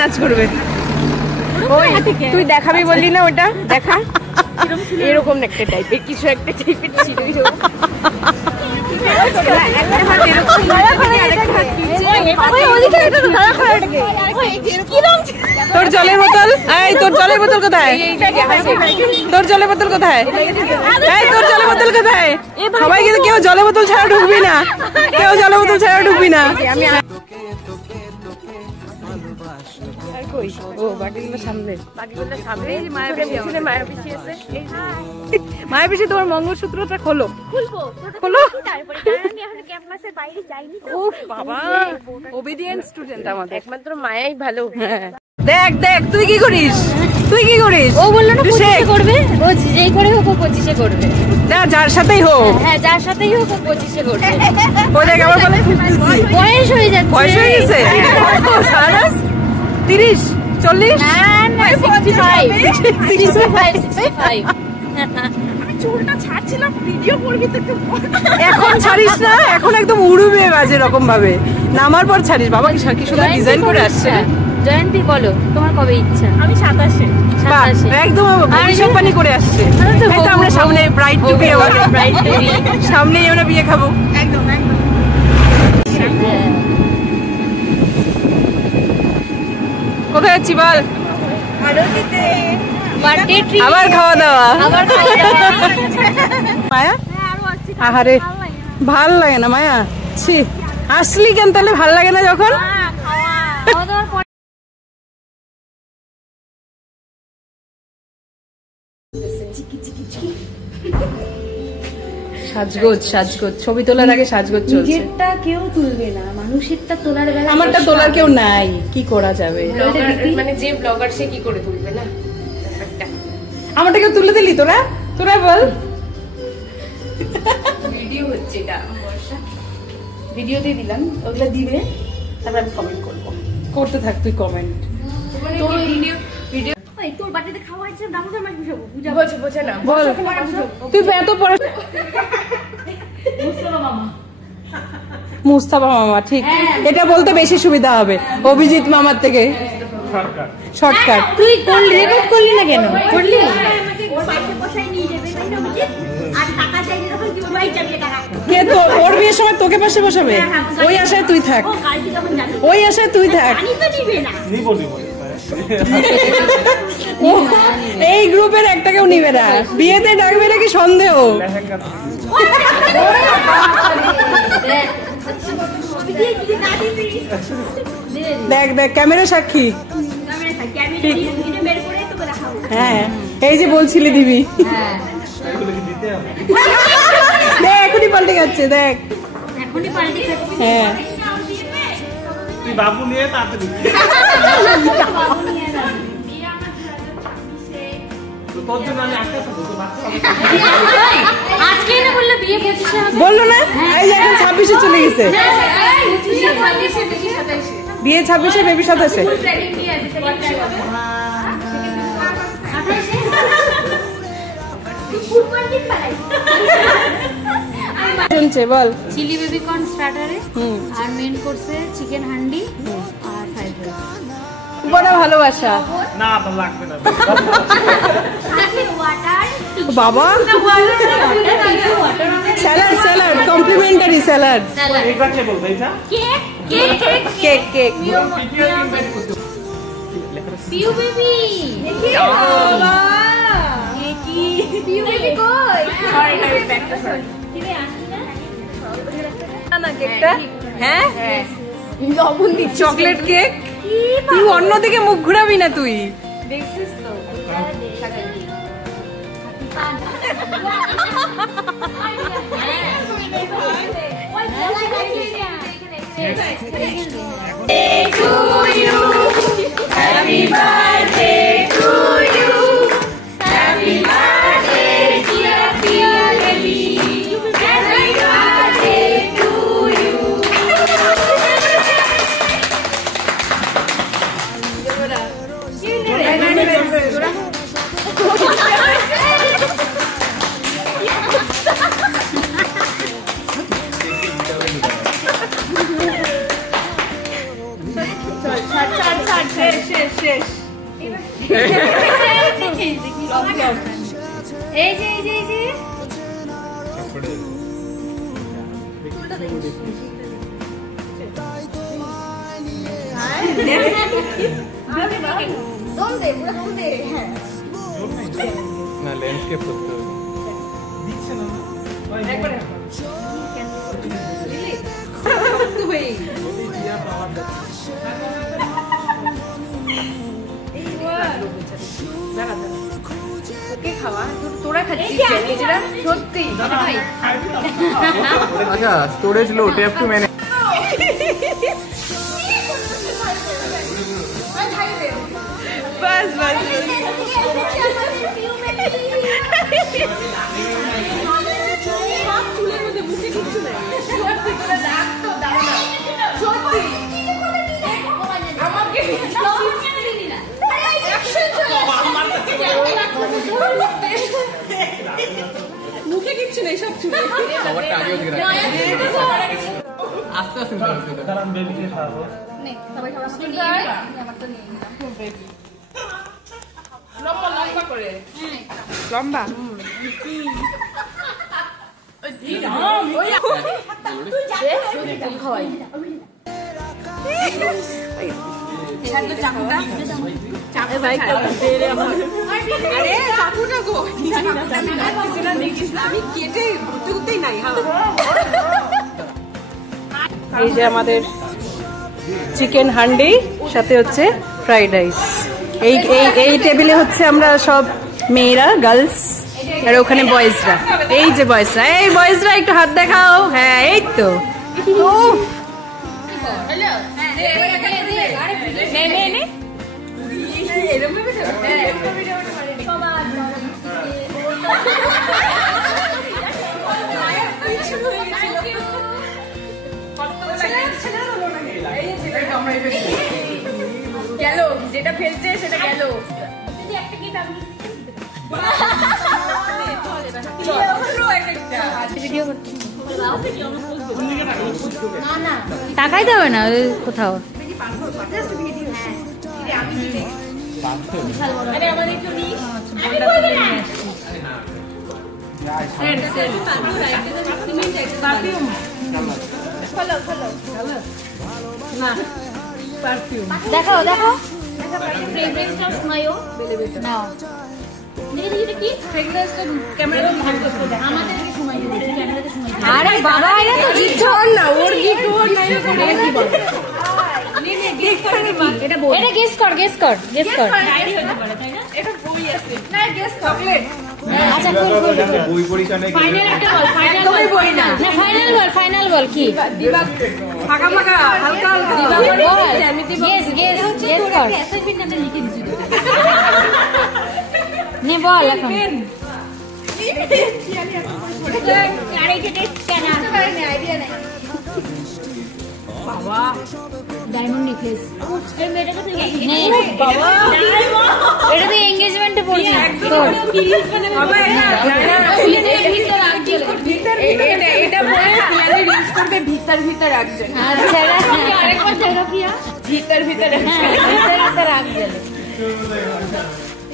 নাচ করবে। ওই তুই দেখাবি বললি না, ওটা দেখা এরকম একটা টাইপের কিছু একটা টাইপের ছিল। তোর জলের বোতল, এই তোর জলের বোতল কোথায়? তোর জলের বোতল কোথায়? এই তোর জলের বোতল কোথায়? সবাই কিন্তু কেউ জলের বোতল ছাড়া ঢুকবি না, কেউ জলের বোতল ছাড়া ঢুকবি না। মায়ের পিছিয়ে তোমার মঙ্গলসূত্রটা খোলো, খোলো। বাবা ওবিডিয়েন্ট স্টুডেন্ট আমাদের, একমাত্র মায়াই ভালো। দেখ দেখ তুই কি করিস, তুই কি করিস? ও বললো না 25 করবে, ও যেই করে হোক 25 করবে। না যার সাথেই হোক, হ্যাঁ যার সাথেই হোক 25 করবে। ও দেখ আবার বলে বয়স হয়ে যাচ্ছে, বয়স হয়ে গেছে 30 40 না না 65 চুলটা ছাড়ছিলাম, ভিডিও করবি তো একটু। এখন ছাড়িস না, এখন একদম উড়বে বাজে রকম ভাবে, নামার পর ছাড়িস। বাবা কি সুন্দর ডিজাইন করে আসছে। জয়ন্তী বলো তোমার কবে ইচ্ছা? আমি 27-এ। একদম ভবিষ্যৎবাণী করে আসছে। আমরা সামনে ব্রাইড টু বি, আমাদের ব্রাইড টু বি, সামনেই আমরা বিয়ে খাবো। একদম একদম। কোথায় যাচ্ছি বল? আবার খাওয়া দাওয়া, মায়া আহারে ভাল লাগে না মায়া? ছি আসলি কেন তাহলে? ভাল লাগে না যখন? সাজগোজ সাজগোজ, ছবি তোলার আগে সাজগোজ চলছে। নিজেরটা কেউ তুলবে না, মানুষেরটা তোলার বেলা আমারটা তোলার কেউ নাই, কি করা যাবে? মানে যে ব্লগার সে কি করে তুলবে না? আমারটা কেউ তুলে দিলি তোরা? তোরা বল। ভিডিও হচ্ছে, এটা ভিডিও দিয়ে দিলাম, ওগুলো দিবে, তারপর আমি কমেন্ট করবো। করতে থাক তুই কমেন্ট। তোর ভিডিও ভিডিও তোর বাড়িতে খাওয়া হচ্ছে, দামোদর মাছ বসাবো, পূজা বোঝে না বল। তুই এত পড়াশোনা। মুস্তাফা মামা, ঠিক এটা বলতে বেশি সুবিধা হবে অভিজিৎ মামার থেকে। শর্টকাট। তুই রেকর্ড করলি না কেন? করলি কে তো ওর বিয়ের সময় তোকে পাশে বসাবে? ওই আশায় তুই থাক, ওই আশায় তুই থাক। এই গ্রুপের একটা কেউ নিবে না, বিয়েতে ডাকবে নাকি সন্দেহ। দেখ দেখ ক্যামেরা সাক্ষী। হ্যাঁ এই যে বলছিলি দিবি, দেখ এখনই পাল্টে যাচ্ছে, দেখ হ্যাঁ। বাবু নিয়ে তাড়াতাড়ি বললো না, এই যে এখন 26-এ চলে গেছে, বিয়ে 26-এ, বেবি 27-এ। শুনছে বল। চিলি বেবি কর্ন স্টার্টারে আর মেইন কোর্সে চিকেন হান্ডি আর ফ্রাইড রাইস। বড় ভালোবাসা। না তো লাগবে না বাবা। Salad salad complimentary salad. এটা কে বলবে? এটা cake cake cake cake Piu baby. বাবা এ কি পিউ বেবি কই? সরি সরি ব্যাকটা সরি। কিরে আসি না না কেকটা? হ্যাঁ লবণ দি চকলেট কেক। তুই অন্যদিকে মুখ ঘুরাবি না, তুই দেখছিস তো। Happy birthday to you, happy birthday dear baby, happy birthday to you. এই যে এই যে এই যে না ল্যান্ডস্কেপ করতে হবে দিচ্ছে না একবার তোরা খাচ্ছিস সত্যি আচ্ছা storage low tap to manage বাস বাস চুলের মধ্যে মুখে কিচ্ছু নাই মুখে কিচ্ছু নেই সব চুলে আস্তে আস্তে কারণ বেবিকে খাবো লম্বা লম্বা করে লম্বা এই যে আমাদের চিকেন হান্ডি সাথে হচ্ছে ফ্রাইড রাইস এই এই টেবিলে হচ্ছে আমরা সব মেয়েরা গার্লস আর ওখানে বয়েজরা এই যে বয়েজরা এই বয়েজরা একটু হাত দেখাও হ্যাঁ এই তো গেল যেটা ফেলছে সেটা গেল টাকাই দেবে না কোথাও দেখাও দেখাও ফ্রেগ্রেন্সটা শোনায়ও নাও আরে বাবা এটা তো গিফট না ওর গিফট ওর না এটা গেস কর গেস কর গেস কর এটা বই আছে না গেস চকলেট আচ্ছা বই পরীক্ষা নাকি ফাইনাল একটা বল ফাইনাল বল না ফাইনাল বল কি দিবা ফাঁকা ফাঁকা হালকা হালকা দিবা বল গেস গেস কর অ্যাসাইনমেন্ট নামে লিখে দিছি নে বল এখন বাবা ডায়মন্ড নেকলেস বাবা এটা তো এনগেজমেন্টে পড়ছে এটা বলে পিয়ালি রিলস করবে ভিতর রাখবে আচ্ছা আরেকবার জায়গা কিয়া ভিতর রাখবে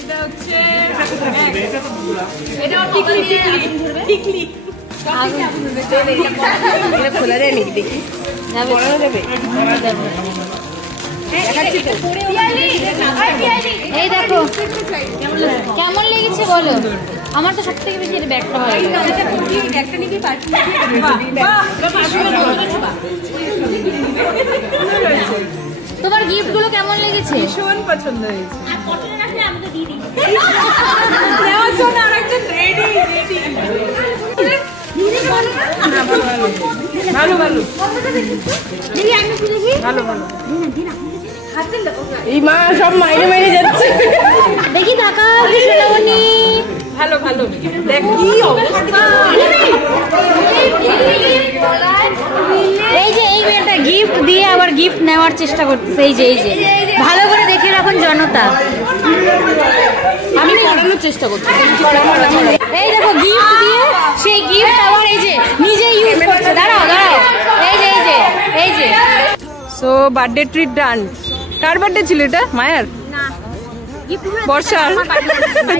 এটা হচ্ছে এটা টিকলি এটা খোলা যায় নাকি দেখি বড় যাবে এই দেখো কেমন লেগেছে বলো আমার তো সব থেকে বেশি এটা ব্যাগটা ভালো তোমার গিফট গুলো কেমন লেগেছে ভীষণ পছন্দ হয়েছে নেওয়ার জন্য আরেকজন রেডি ভালো এই মা সব মাইনে যাচ্ছে দেখি কাকা কৃষ্ণমণি ভালো দেখ কি অবস্থা এই যে এই মেয়েটা গিফট দিয়ে আবার গিফট নেওয়ার চেষ্টা করতেছে এই যে ভালো করে দেখে রাখুন জনতা আমি পড়ানোর চেষ্টা করছি এই দেখো গিফট দিয়ে সেই গিফট আবার এই যে নিজে ইউজ করছে দাঁড়াও এই যে সো বার্থডে ট্রিট ডান কার বার্থডে ছিল এটা মায়ের বর্ষার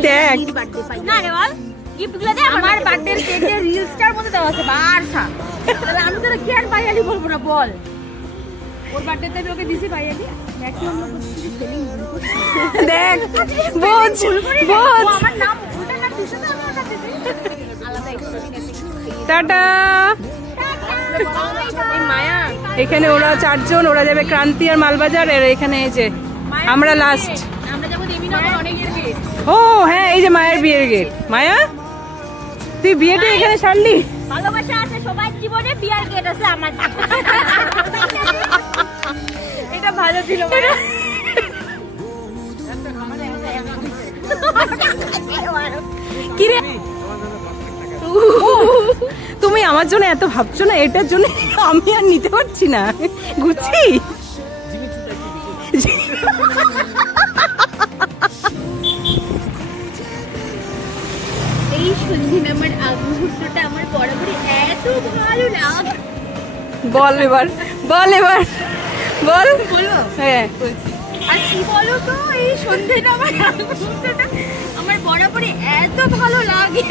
দেখ না রে বল গিফটগুলো দে আমার বার্থডে কেটে রিলসটার মধ্যে দেওয়া আছে বারসা তাহলে আমি তোরা কেন পাইয়ালি বলবো না বল ওর বার্থডেতে আমি ওকে দিছি পাইয়ালি দেখ বোঝ বোঝ আমার নাম ওটা না তুই সাথে আমি ওটা দিছি আলাদা টাটা মায়া এখানে ওরা 4 জন, ওরা যাবে ক্রান্তি আর মালবাজার, আর এখানে এই যে আমরা লাস্ট। আমরা যাবো দেবীনগর অনেক গেট ও হ্যাঁ, এই যে মায়ের বিয়ের গেট। মায়া তুই বিয়েটা এখানে সারলি? ভালোবাসা আছে সবার জীবনে, বিয়ার গেট আছে আমার। এটা ভালো ছিল কিরে তুমি আমার জন্য এত ভাবছো না, এটার জন্য আমি আর নিতে পারছি না। গুছি এই সন্ধ্যে আমার মুহূর্তটা আমার বরাবরই এত ভালো লাগে। বল এবার, বল এবার, বল। বলবো হ্যাঁ আর কি বলো তো, এই সন্ধ্যেটা আমার মুহূর্তটা আমার বরাবরই এত ভালো লাগে।